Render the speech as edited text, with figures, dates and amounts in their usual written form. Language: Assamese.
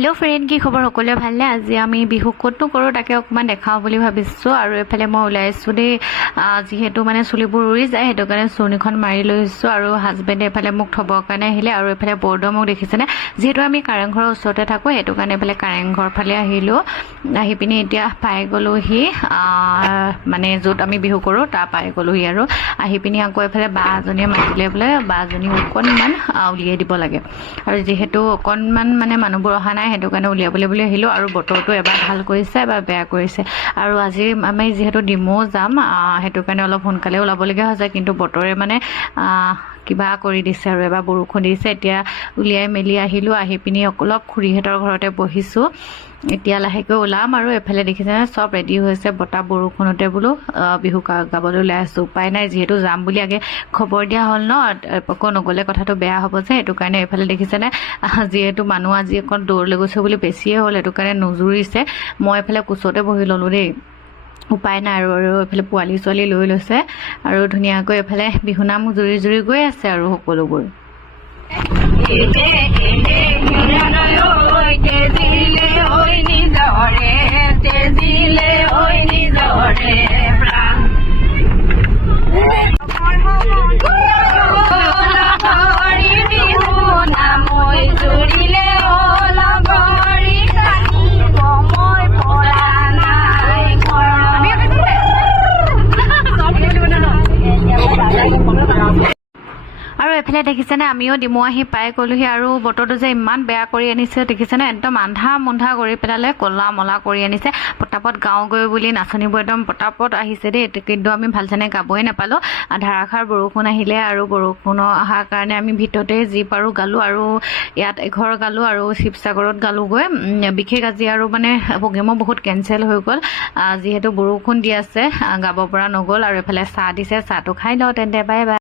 हेलो फ्रेंड की खबर सकलोरे भालने আজি আমি বিহু কতনো কৰো তাকে অকমান দেখাও বুলি ভাবিছো আৰু এফালে মই ওলাইছো দে যেহেতু মানে চুলিবোৰ উৰি যায় হেতু কাৰণে চুৰ্ণীখন মাৰি লৈছো আৰু হাজবেণ্ডে এফালে মোক থবৰ কাৰণে আহিলে আৰু এফালে বৰ্ড মোক দেখিছেনে যেহেতু আমি কাৰেংঘৰৰ ওচৰতে থাকো হেতু কাৰণে এফালে কাৰেংঘৰ ফালে আহিলো আহি পিনি এতিয়া পাই গলোহি মানে যত আমি বিহু কৰো তা পাই গলোহি আৰু আহি পিনি আকৌ এফালে বাজনীয়ে মাতিলে বোলে বাজনী অকনমান উলিয়াই দিব লাগে আৰু যেহেতু অকনমান মানে মানুহবোৰ অহা নাই হেতু কাৰণে উলিয়াবলৈ বুলি আহিলো আৰু বতৰটো এবাৰ ভাল কৰিছে এবাৰ বেয়া কৰিছে আৰু আজি আমি যেহেতু ডিমো যাম হেতু কাৰণে অলপ সোনকালে ওলাবলগীয়া হৈছে কিন্তু বতৰে মানে কিবা কৰি দিছে আৰু এবাৰ বৰষুণ দিছে এতিয়া উলিয়াই মেলি আহিলো আহি পিনি অলপ খুৰীহেতৰ ঘৰতে বহিছো এতিয়া লাহেকৈ ওলাম আৰু এফালে দেখিছে সব ৰেডি হৈছে বটা বৰষুণতে বোলো বিহু গাবলৈ ওলাই আছো উপায় নাই যেহেতু যাম বুলি আগে খবৰ দিয়া হল ন পকো নগলে কথাটো বেয়া হ'ব যে হেতু কাৰণে এফালে দেখিছে না যেহেতু মানুহ আজি এখন দৌৰলৈ গৈছে বুলি বেছিয়ে হ'ল হেতু কাৰণে নজুৰিছে মই এফালে কুছতে বহি ললো দেই উপায় নাই আৰু এফালে পোৱালি ছোৱালী লৈ লৈছে আৰু ধুনিয়াকৈ এফালে বিহুনাম জুৰি জুৰি গৈ আছে আৰু সকলোবোৰ আৰু এফালে দেখিছেনে আমিও ডিমো আহি পাই গলোহি আৰু বতৰটো যে ইমান বেয়া কৰি আনিছে দেখিছেনে একদম আন্ধা মন্ধা কৰি পেলালে কলা মলা কৰি আনিছে পটাপট গাঁও গৈ বুলি নাচনীবোৰ একদম পটাপট আহিছে দেই কিন্তু আমি ভালজনে গাবই নাপালো ধাৰাখাৰ বৰষুণ আহিলে আৰু বৰষুণ অহাৰ কাৰণে আমি ভিতৰতে যি পাৰো গালো আৰু ইয়াত এঘৰ গালো আৰু শিৱসাগৰত গালোগৈ বিশেষ আজি আৰু মানে প্ৰগ্ৰেমো বহুত কেনসেল হৈ গল যিহেতু বৰষুণ দি আছে গাব পৰা নগল আৰু এফালে চাহ দিছে চাহটো খাই লওঁ তেন্তে বাই বাই